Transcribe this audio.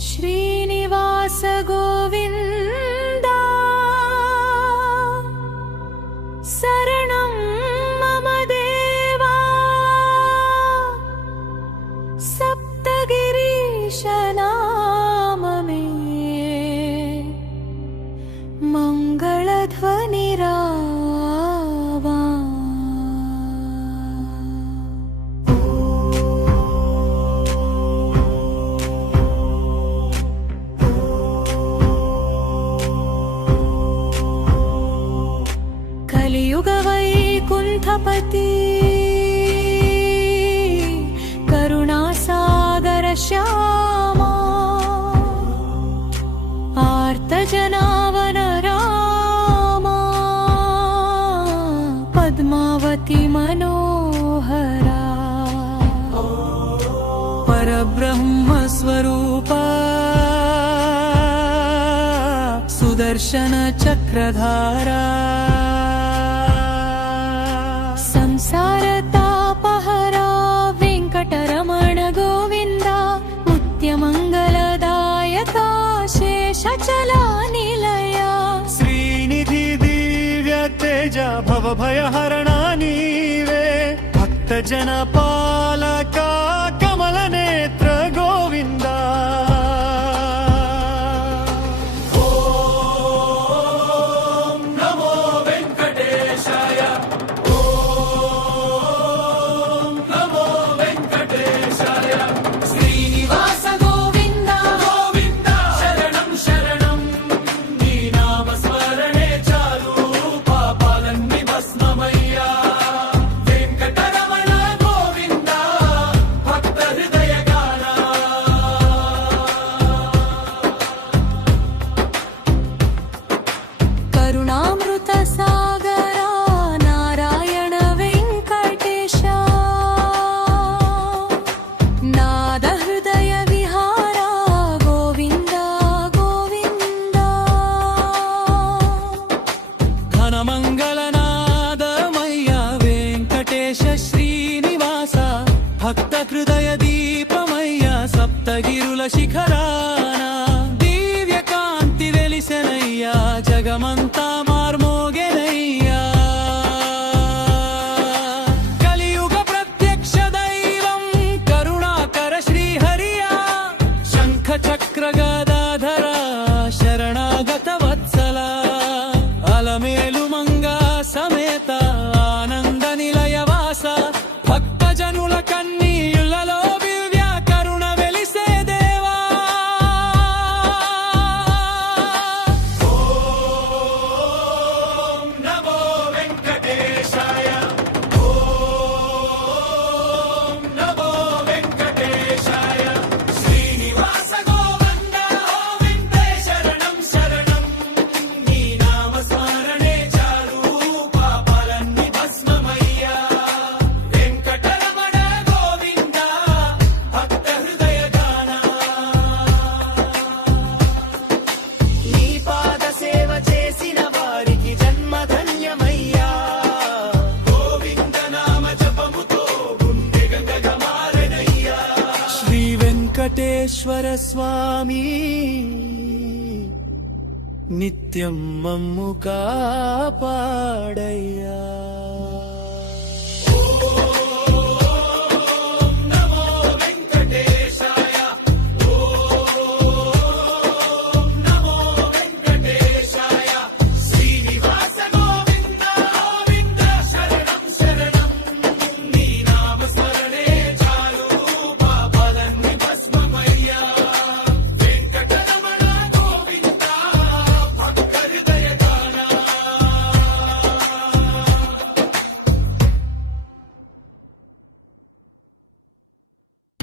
श्रीनिवास गोविन्द शरणं मम देवा सप्तगिरीश नाम मे मङ्गलध्वनिरावा। कलियुग वैकुण्ठपति करुणासागर श्यामा आर्तजनावन रामा पद्मावती मनोहरा परब्रह्म स्वरूपा सुदर्शन चक्रधारा संसारतापहरा वेंकटरमण गोविंद मुक्त्यमंगलदायका शेषचला निलया श्रीनिधि दिव्य तेज भवभयहरणा नीवे भक्तजन पालका कमल नेत्र गोविंदा। करुणामृत सागरा नारायण वेंकटेश नाद हृदय विहारा गोविंद गोविंद घन मंगलनादमय्य वेंकटेश श्रीनिवास भक्त हृदय दीपमय्य सप्तगिरुल शिखराना दिव्य कांति वेलिसेनय्या जगमंता मार्मोगेनय्या कलियुग प्रत्यक्ष दैवं करुणाकर श्रीहरिया शंख चक्र गदाधरा शरणागत वत्सला अलमेलु मंगा समेत आनंद निलय वास भक्तजनुल कन्नीयुल्లలో దివ్య కరుణ వెలిసే దేవా। ఓం నమో వెంకటేశాయ ఓం నమో వెంకటేశాయ శ్రీనివాస గోవింద గోవిందే శరణం శరణం నీ నామ స్మరణే చాలు పాపాలన్నీ భస్మమయ్యా వెంకటరమణ గోవింద భక్త హృదయ గాన నీ పాద సేవ చేసిన వారికి జన్మ ధన్యమయ్యా గోవింద నామ జపముతో గుండె గంగగా మారెనయ్యా శ్రీ వెంకటేశ్వర స్వామి నిత్యం మమ్ము కాపాడయ్యా।